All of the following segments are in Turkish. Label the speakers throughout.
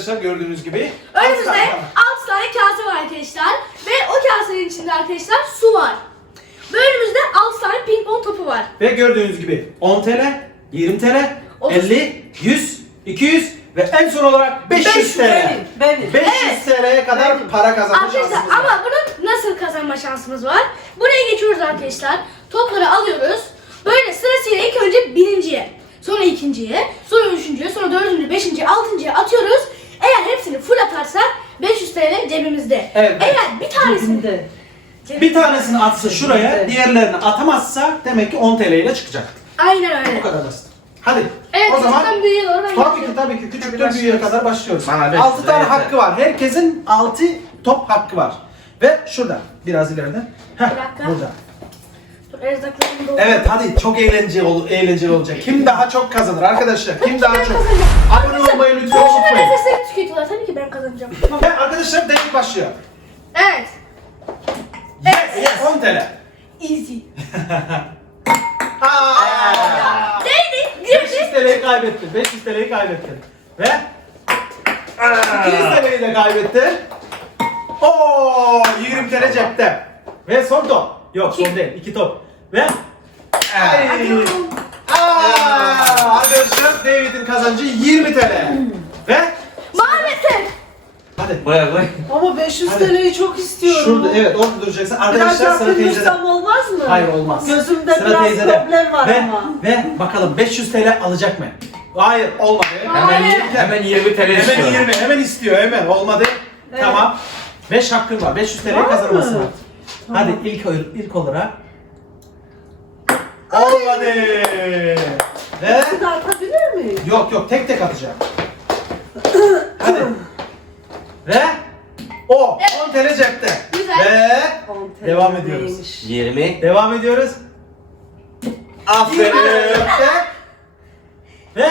Speaker 1: arkadaşlar gördüğünüz gibi.
Speaker 2: Önümüzde 6 tane kase var arkadaşlar. Ve o kasenin içinde arkadaşlar su var. Ve önümüzde 6 tane ping pong topu var.
Speaker 1: Ve gördüğünüz gibi 10 TL, 20 TL,
Speaker 2: 30.
Speaker 1: 50, 100, 200 ve en son olarak 500 TL.
Speaker 3: Benim.
Speaker 1: 500 TL'ye kadar para kazanma
Speaker 2: Arkadaşlar
Speaker 1: şansımız var.
Speaker 2: ama bunun nasıl kazanma şansımız var? Buraya geçiyoruz arkadaşlar. Topları alıyoruz. Böyle sırasıyla ilk önce birinciye, sonra ikinciye, sonra üçüncüye, sonra dördüncüye, beşinciye, altıncıya atıyoruz. Eğer hepsini full atarsak 500 TL cebimizde.
Speaker 1: Evet.
Speaker 2: Eğer bir tanesini
Speaker 3: Cebimde.
Speaker 1: Bir tanesini atsa şuraya,
Speaker 3: Evet.
Speaker 1: diğerlerini atamazsa demek ki 10 TL ile çıkacak.
Speaker 2: aynen öyle.
Speaker 1: Bu kadar basit. Hadi.
Speaker 2: Evet,
Speaker 1: o zaman
Speaker 2: küçükten büyüğe doğru ben
Speaker 1: tabii ki
Speaker 2: geçiyorum.
Speaker 1: tabii ki küçükten büyüğe kadar başlıyoruz.
Speaker 4: Bana 500
Speaker 1: 6 tane
Speaker 4: yeter.
Speaker 1: hakkı var. Herkesin 6 top hakkı var. Ve şurada biraz ileride. Heh,
Speaker 2: Bir dakika.
Speaker 1: burada.
Speaker 2: Dur, erzaklarımı doldur.
Speaker 1: Evet hadi çok eğlenceli olacak. Kim daha çok kazanır arkadaşlar? Kim daha
Speaker 2: ben
Speaker 1: çok?
Speaker 2: kazanacağım.
Speaker 1: Abone olmayı lütfen
Speaker 2: Boşuna
Speaker 1: unutmayın.
Speaker 2: nefesleri tüketiyorlar. Tabii ki ben kazanacağım.
Speaker 1: Ve arkadaşlar David başlıyor.
Speaker 2: Evet.
Speaker 1: Yes, 10 TL.
Speaker 2: Easy.
Speaker 1: Aa!
Speaker 2: Neydi?
Speaker 1: 500 TL'yi kaybettin. 500 TL'yi kaybettin. Ve 200 TL'yi de kaybettin. Oo, 20 TL cepte. Ve son top. Yok son değil. 2 top. Ve ay. Arkadaşlar David'in kazancı 20 TL. Ve
Speaker 2: Maalesef.
Speaker 1: hadi.
Speaker 4: Buraya koy.
Speaker 3: Ama 500
Speaker 1: Hadi.
Speaker 3: TL'yi çok istiyorum.
Speaker 1: Şurada evet orada duracaksın.
Speaker 3: Biraz
Speaker 1: Arkadaşlar sıra teyzede.
Speaker 3: yakınırsam olmaz mı?
Speaker 1: Hayır olmaz.
Speaker 3: Gözümde
Speaker 1: Sıra
Speaker 3: biraz
Speaker 1: teyzede.
Speaker 3: problem var
Speaker 1: ve,
Speaker 3: ama.
Speaker 1: Ve bakalım 500 TL alacak mı? Hayır olmadı.
Speaker 4: Hemen 20 TL
Speaker 1: Hemen
Speaker 4: istiyor.
Speaker 1: 20 hemen istiyor hemen olmadı.
Speaker 3: Evet.
Speaker 1: Tamam. 5 hakkın var. 500 TL
Speaker 3: Var
Speaker 1: kazanması
Speaker 3: mı?
Speaker 1: var.
Speaker 3: Tamam.
Speaker 1: Hadi ilk olarak. Olmadı. Ve
Speaker 3: Hepsini de atabilir miyim?
Speaker 1: yok tek tek atacağım. Hadi. Ve o 10 TL cepte.
Speaker 2: Güzel.
Speaker 1: Ve
Speaker 3: 10 TL
Speaker 1: Devam ediyoruz.
Speaker 3: neymiş?
Speaker 4: 20.
Speaker 1: devam ediyoruz. Aferin. Cepte. Ve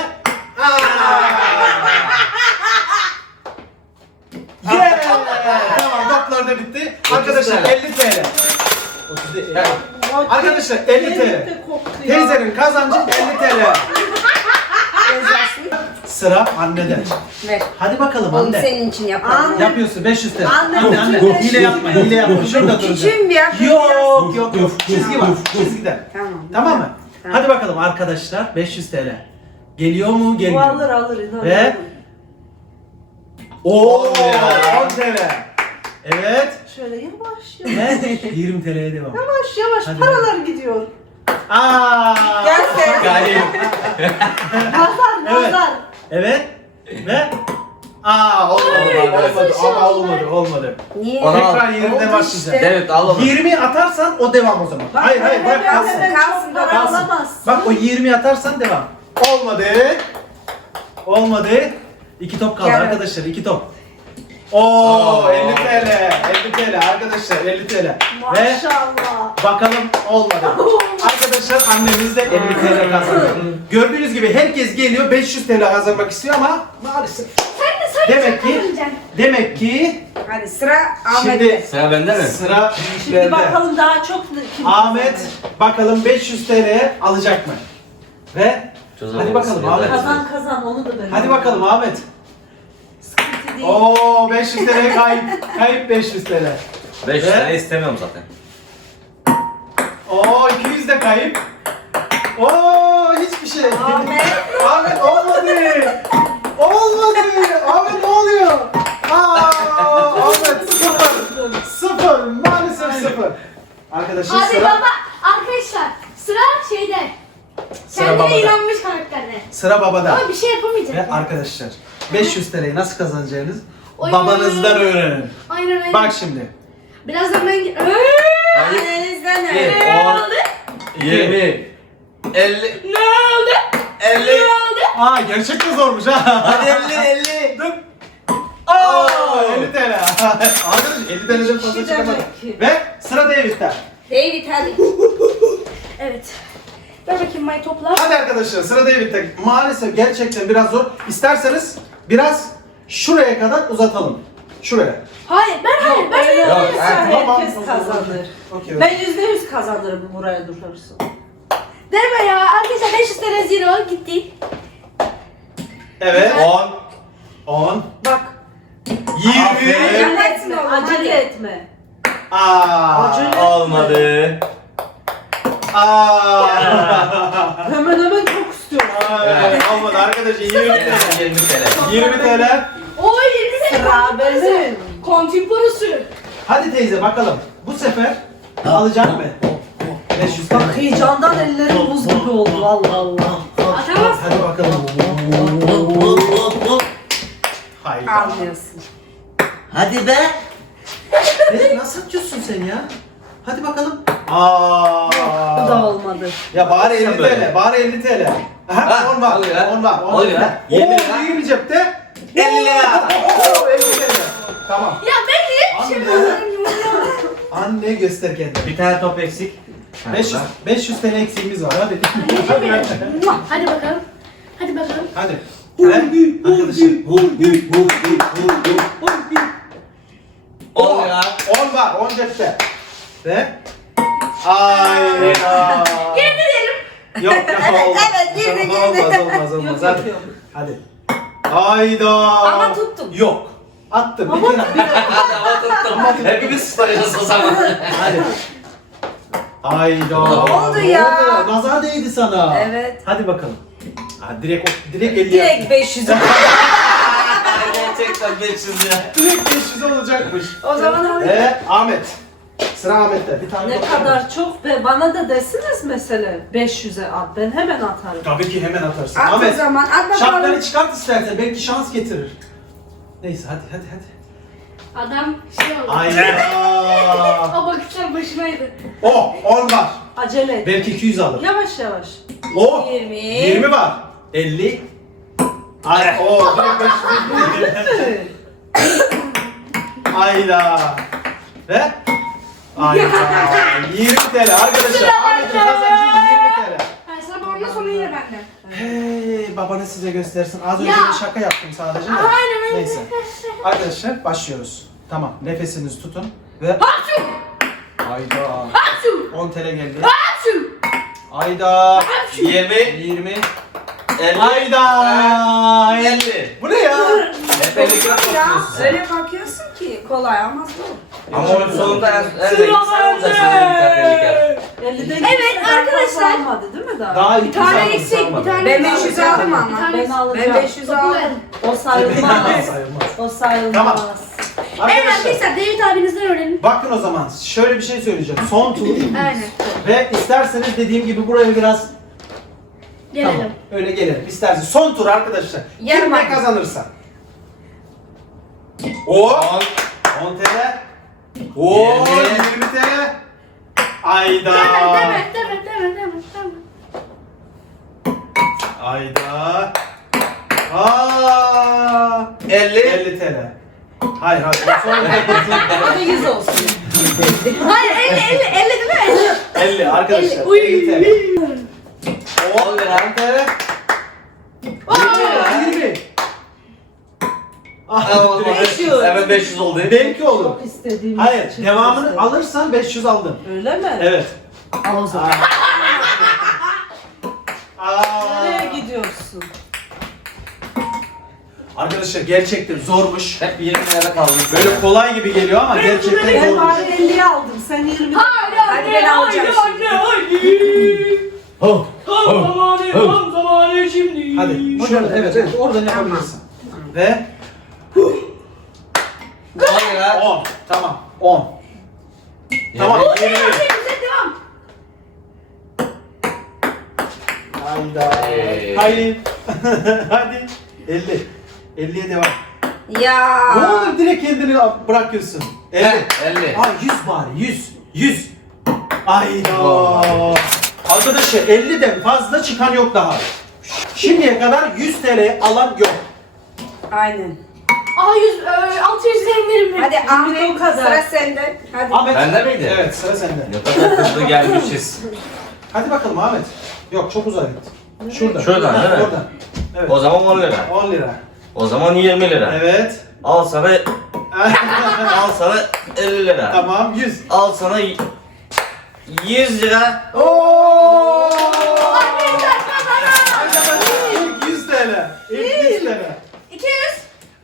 Speaker 1: Yeah! Tamam toplar da bitti.
Speaker 4: 30
Speaker 1: Arkadaşlar
Speaker 4: TL.
Speaker 1: 50 TL. 30 değil.
Speaker 4: Evet.
Speaker 1: Arkadaşlar 50 TL.
Speaker 3: Elbette koktu ya.
Speaker 1: Teyzenin kazancı 50 TL. Sıra annede.
Speaker 5: Ver.
Speaker 1: Hadi bakalım
Speaker 5: Onu
Speaker 1: anne.
Speaker 5: senin için yapalım.
Speaker 3: Anne.
Speaker 1: Yapıyorsun 500 TL.
Speaker 3: Anne,
Speaker 1: Anne.
Speaker 3: bütün
Speaker 1: Hile yapma, hile yapma. Şurada duracak.
Speaker 5: Küçüğüm bir yapayım.
Speaker 1: Yok. Çizgi var. Çizgiden.
Speaker 5: Tamam.
Speaker 1: Tamam mı?
Speaker 5: Tamam.
Speaker 1: Hadi bakalım arkadaşlar 500 TL. Geliyor mu?
Speaker 3: Bu
Speaker 1: Geliyor.
Speaker 3: alır inan.
Speaker 1: Ve Oo, 10
Speaker 4: ya.
Speaker 1: TL. Evet.
Speaker 3: Şöyle yavaş
Speaker 1: Ve 20 TL'ye devam.
Speaker 3: yavaş
Speaker 1: Hadi.
Speaker 3: paralar gidiyor.
Speaker 1: Aa!
Speaker 3: Gel sen.
Speaker 4: Gayet.
Speaker 3: Nazar.
Speaker 1: Evet. Ve olmadı. Olmadı.
Speaker 5: Niye?
Speaker 4: Ona al.
Speaker 1: Tekrar yerinde
Speaker 5: Oldu
Speaker 1: başlayacağız.
Speaker 5: işte.
Speaker 4: Evet al onu.
Speaker 1: 20 atarsan o devam o zaman. Hayır bak kalsın.
Speaker 5: Kalsın,
Speaker 3: Para
Speaker 1: Kalsın.
Speaker 3: alamazsın.
Speaker 1: Bak o 20 atarsan devam. Olmadı. 2 top kaldı
Speaker 5: Gel.
Speaker 1: arkadaşlar 2 top. Oo 50 TL. 50 TL arkadaşlar 50 TL. Ve
Speaker 3: Maşallah.
Speaker 1: bakalım olmadı. Arkadaşlar annemiz de 50 TL kazandı. Gördüğünüz gibi herkes geliyor 500 TL kazanmak istiyor ama maalesef.
Speaker 2: Sen
Speaker 1: Demek ki
Speaker 2: kazanacaksın.
Speaker 1: Demek ki
Speaker 5: Hadi sıra Ahmet'te.
Speaker 1: şimdi
Speaker 4: Sıra bende mi?
Speaker 1: sıra
Speaker 3: Şimdi
Speaker 1: büyüklerde.
Speaker 3: bakalım daha çok kim
Speaker 1: Ahmet bakalım 500 TL alacak mı? Ve
Speaker 4: Çözüm
Speaker 1: hadi bakalım
Speaker 4: olsun.
Speaker 1: Ahmet.
Speaker 3: kazan onu da ben.
Speaker 1: Hadi bakalım Ahmet.
Speaker 3: Sıkıntı değil.
Speaker 1: Oo 500 TL kayıp. Kayıp 500 TL.
Speaker 4: 5
Speaker 1: Ve-
Speaker 4: tane istemiyorum zaten.
Speaker 1: Oo 200 de kayıp. Oo hiçbir şey.
Speaker 3: Ahmet.
Speaker 1: Ahmet olmadı. Ahmet ne oluyor? Ahmet sıfır. Maalesef sıfır. Arkadaşlar
Speaker 2: Hadi
Speaker 1: sıra
Speaker 2: baba. Arkadaşlar sıra şeyde.
Speaker 1: Sıra
Speaker 2: Kendine
Speaker 1: babada.
Speaker 2: inanmış karakterde.
Speaker 1: Sıra babada.
Speaker 2: Ama bir şey yapamayacak.
Speaker 1: Ve arkadaşlar 500 TL'yi nasıl kazanacağınız
Speaker 2: Oy.
Speaker 1: babanızdan öğrenin.
Speaker 2: Aynen.
Speaker 1: Bak şimdi.
Speaker 2: Birazdan ben...
Speaker 5: Annenizden
Speaker 4: Bir,
Speaker 5: öyle.
Speaker 2: Ne
Speaker 4: on.
Speaker 2: oldu?
Speaker 4: 20. 50.
Speaker 2: Ne oldu?
Speaker 4: 50.
Speaker 2: Ne oldu?
Speaker 1: Gerçekten zormuş ha.
Speaker 4: Hadi 50.
Speaker 1: Dur. Oo 50 TL. Arkadaş 50 TL'den fazla
Speaker 3: İki
Speaker 1: çıkamadı.
Speaker 3: demek ki.
Speaker 1: Ve sıra David'de.
Speaker 5: David hadi.
Speaker 2: Evet. Ver bakayım may topla.
Speaker 1: Hadi arkadaşlar sıra David'de. Maalesef gerçekten biraz zor. İsterseniz biraz şuraya kadar uzatalım. Şuraya.
Speaker 2: Hayır ben
Speaker 3: Öyle
Speaker 4: Yok,
Speaker 3: olursa
Speaker 1: tamam.
Speaker 3: herkes kazanır.
Speaker 1: Okey.
Speaker 3: Ben %100 kazanırım buraya durursun.
Speaker 2: Deme ya. Arkadaşlar 500 TL zero gitti.
Speaker 1: Evet.
Speaker 4: 10.
Speaker 1: 10,
Speaker 3: Bak.
Speaker 1: 20.
Speaker 5: Acele etme oğlum, hadi.
Speaker 3: Acele etme.
Speaker 1: Aa.
Speaker 3: Acele-
Speaker 4: Olmadı.
Speaker 1: Aa.
Speaker 3: Hemen çok istiyorum.
Speaker 1: Evet, olmadı arkadaşlar 20 TL.
Speaker 4: 20 TL.
Speaker 1: 20 TL.
Speaker 2: O 20 TL.
Speaker 3: Sıra benim.
Speaker 2: Kontin parası.
Speaker 1: Hadi teyze bakalım. Bu sefer alacak mı? 500 TL.
Speaker 3: Bak heyecandan ellerim buz gibi oldu. Allah Allah.
Speaker 2: Atamaz.
Speaker 1: Hadi bakalım. Hayır.
Speaker 3: Almıyorsun.
Speaker 4: Hadi be.
Speaker 1: Teyze nasıl atıyorsun sen ya? Hadi bakalım. Aa.
Speaker 3: Bu da olmadı.
Speaker 1: Ya bari 50
Speaker 4: Sen böyle.
Speaker 1: TL. Bari 50 TL. Aha,
Speaker 4: Ha,
Speaker 1: 10 var.
Speaker 4: oluyor ha.
Speaker 1: 10 var. 10
Speaker 4: Oluyor ha. 20 lira.
Speaker 1: 20 cepte.
Speaker 4: 50 lira.
Speaker 1: Oo, 50 TL. Tamam.
Speaker 2: Ya ben de bir şey
Speaker 1: Anne.
Speaker 2: yapıyorum.
Speaker 1: Anne göster kendini.
Speaker 4: Bir tane top eksik.
Speaker 1: 500 TL eksiğimiz var. Hadi.
Speaker 2: Hadi bakalım. Hadi bakalım.
Speaker 1: Hadi. Ve arkadaşlar.
Speaker 4: Oluyor ha.
Speaker 1: 10 var. 10 cepte. Ve ayda.
Speaker 2: Girdi diyelim.
Speaker 1: Yok olmaz.
Speaker 5: Evet, girdi.
Speaker 1: Olmaz.
Speaker 3: Yok
Speaker 1: Hadi.
Speaker 3: yapıyorum.
Speaker 1: Hadi. Ayda.
Speaker 3: Ama tuttum.
Speaker 1: Yok. Attım.
Speaker 3: Ama
Speaker 1: Bir kere.
Speaker 4: Hadi ama tuttum. Hepimiz tutarız o zaman.
Speaker 1: Hadi. Ayda.
Speaker 5: Ne oldu ya?
Speaker 1: Nazar değdi sana.
Speaker 5: Evet.
Speaker 1: Hadi bakalım. Ha, direkt 50
Speaker 5: Direkt 500.
Speaker 4: Gerçekten 500 lira.
Speaker 1: Direkt 500 olacakmış.
Speaker 5: O zaman alayım.
Speaker 1: Ahmet. Sıra Ahmet'te. Bir tane
Speaker 3: Ne
Speaker 1: top
Speaker 3: kadar çok ve bana da desiniz mesela 500'e at. Ben hemen atarım.
Speaker 1: Tabii ki hemen atarsın.
Speaker 5: At o
Speaker 1: Ahmet.
Speaker 5: zaman. At bakalım.
Speaker 1: Şartları çıkart istersen. Belki şans getirir. Neyse hadi.
Speaker 2: Adam şey oldu.
Speaker 1: Aynen.
Speaker 2: O bakışlar başınaydı.
Speaker 1: O 10 var.
Speaker 3: Acele et.
Speaker 1: Belki 200 alır.
Speaker 3: Yavaş yavaş.
Speaker 1: O
Speaker 5: 20.
Speaker 1: 20 var. 50. Ay o direkt 500. Ayda. Ve ayda. 20 TL arkadaşlar. Ahmet'in kazancı 20 TL.
Speaker 2: Ha, sıra babamda sonra yine benden.
Speaker 1: Hey babanız size göstersin. Az önce
Speaker 2: Ya.
Speaker 1: bir şaka yaptım sadece de.
Speaker 2: Aynen.
Speaker 1: Neyse. Arkadaşlar başlıyoruz. Tamam nefesinizi tutun ve
Speaker 2: Hapşu!
Speaker 1: ayda.
Speaker 2: Hapşu!
Speaker 1: 10 TL geldi.
Speaker 2: Hapşu!
Speaker 1: Ayda.
Speaker 4: 20.
Speaker 1: 20.
Speaker 4: 50.
Speaker 1: Ayda.
Speaker 4: 50.
Speaker 1: Bu ne ya?
Speaker 4: Hep 50 kilo
Speaker 5: Ya
Speaker 4: topluyorsun sen.
Speaker 5: öyle bakıyorsun ki kolay ama zor.
Speaker 4: Ama onun sonunda en zengin sen olacaksın.
Speaker 3: 50'den
Speaker 2: Evet, arkadaşlar.
Speaker 3: Olmadı değil mi daha?
Speaker 1: Daha
Speaker 2: Bir tane eksik, bir tane
Speaker 5: Ben
Speaker 2: eksik.
Speaker 5: 500 aldım
Speaker 2: Bir
Speaker 5: ama.
Speaker 2: tane
Speaker 3: Ben
Speaker 2: eksik.
Speaker 3: alacağım.
Speaker 5: Ben 500 aldım.
Speaker 3: O sayılmaz.
Speaker 1: sayılmaz.
Speaker 3: O sayılmaz.
Speaker 1: Tamam.
Speaker 2: Evet
Speaker 1: Arkadaşlar
Speaker 2: arkadaşlar David abinizden öğrenin.
Speaker 1: bakın o zaman şöyle bir şey söyleyeceğim. Son tur
Speaker 2: Aynen.
Speaker 1: ve isterseniz dediğim gibi buraya biraz
Speaker 2: Gelelim.
Speaker 1: tamam öyle gelelim. İsterseniz son tur arkadaşlar.
Speaker 5: Yarım
Speaker 1: Kim ne
Speaker 5: hakkı.
Speaker 1: kazanırsa. O 10 TL. O
Speaker 4: 20.
Speaker 1: 20 TL. Ayda.
Speaker 2: Deme.
Speaker 1: Ayda. Aa
Speaker 4: 50.
Speaker 1: 50 TL. Hayır. Sonra
Speaker 3: Hadi 100 olsun.
Speaker 2: Hayır 50 değil mi?
Speaker 1: 50 arkadaşlar.
Speaker 2: 50. Uy.
Speaker 1: 50 TL.
Speaker 4: 10 lira.
Speaker 1: 10 TL. 20. Ah, direkt
Speaker 3: 500.
Speaker 4: Evet 500 oldu.
Speaker 1: belki olur.
Speaker 3: Çok istediğim
Speaker 1: Hayır,
Speaker 3: için
Speaker 1: devamını
Speaker 3: istedim.
Speaker 1: alırsan 500 aldın.
Speaker 3: Öyle mi?
Speaker 1: Evet.
Speaker 3: Al o zaman.
Speaker 1: Aa.
Speaker 3: Nereye gidiyorsun?
Speaker 1: Arkadaşlar gerçekten zormuş.
Speaker 4: Hep 20 lira kaldı.
Speaker 1: Böyle kolay gibi geliyor ama gerçekten
Speaker 3: Ben
Speaker 1: zormuş.
Speaker 3: bari 50'yi aldım. Sen 20.
Speaker 5: Hadi ben alacağım
Speaker 2: Tam zamanı şimdi.
Speaker 1: Hadi. Şöyle evet oradan yapabilirsin. Ve
Speaker 4: 10 lira.
Speaker 1: 10. Tamam. 10. Tamam. 20.
Speaker 2: Devam.
Speaker 1: Hayda.
Speaker 4: Hey.
Speaker 1: Haydi. Hadi. 50. 50'ye devam.
Speaker 5: Ya.
Speaker 1: Ne olur direkt kendini bırakıyorsun. 50.
Speaker 4: 50.
Speaker 1: Aa 100 bari 100. 100. Ayda.
Speaker 4: Vay.
Speaker 1: Arkadaşlar 50'den fazla çıkan yok daha. Şimdiye kadar 100 TL alan yok.
Speaker 5: Aynen.
Speaker 2: Aa 600 verim.
Speaker 5: Hadi Ahmet
Speaker 3: o kadar.
Speaker 5: sıra sende. Hadi.
Speaker 1: Ahmet.
Speaker 4: Bende miydi?
Speaker 1: Evet sıra sende.
Speaker 4: Ne kadar hızlı gelmişiz.
Speaker 1: Hadi bakalım Ahmet. Yok çok uzağa git. Şuradan.
Speaker 4: Şuradan, değil mi?
Speaker 1: Oradan. Evet.
Speaker 4: O zaman 10 lira.
Speaker 1: 10 lira.
Speaker 4: O zaman 20 lira.
Speaker 1: Evet.
Speaker 4: Al sana 50 lira.
Speaker 1: Tamam 100.
Speaker 4: Al sana 100 lira.
Speaker 1: Ooo! İlk 100 TL. İlk 100 TL.
Speaker 2: 200.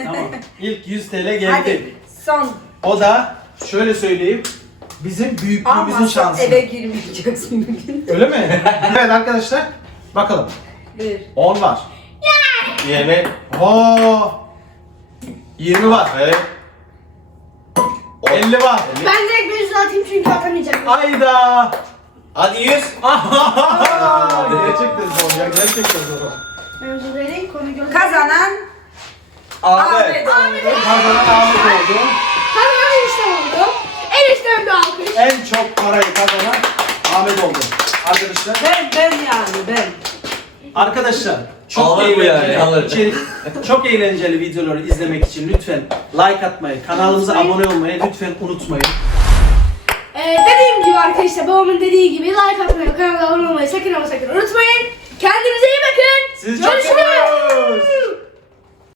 Speaker 1: Tamam. İlk 100 TL geldi.
Speaker 5: Hadi son.
Speaker 1: O da şöyle söyleyeyim. Bizim büyüklüğümüzün
Speaker 5: Ama
Speaker 1: şansı.
Speaker 5: eve girmeyeceksin bugün.
Speaker 1: Öyle mi? Evet arkadaşlar. Bakalım.
Speaker 5: 1.
Speaker 1: 10 var.
Speaker 4: 20.
Speaker 1: Oo. 20 var.
Speaker 4: Evet.
Speaker 1: 50 var.
Speaker 2: Ben direkt 500 atayım çünkü atamayacağım.
Speaker 1: Ayda.
Speaker 4: Hadi 100.
Speaker 1: Gerçekten zor ya. Gerçekten zor.
Speaker 2: Mevzu vereyim konu gördüm.
Speaker 5: Kazanan
Speaker 4: Ahmet.
Speaker 5: Ahmet oldu.
Speaker 1: Kazanan Ahmet oldu.
Speaker 2: Kazanan eniştem oldu. Eniştem bir alkış.
Speaker 1: En çok parayı kazanan Ahmet oldu. Arkadaşlar.
Speaker 3: Ben yani ben.
Speaker 1: Arkadaşlar çok
Speaker 4: Alır bu
Speaker 1: eğlenceli
Speaker 4: yani, alır.
Speaker 1: çok eğlenceli videoları izlemek için lütfen like atmayı, kanalımıza abone olmayı lütfen unutmayın.
Speaker 2: Dediğim gibi arkadaşlar, babamın dediği gibi like atmayı, kanala abone olmayı sakın ama sakın unutmayın. Kendinize iyi bakın.
Speaker 1: Sizi
Speaker 2: Çok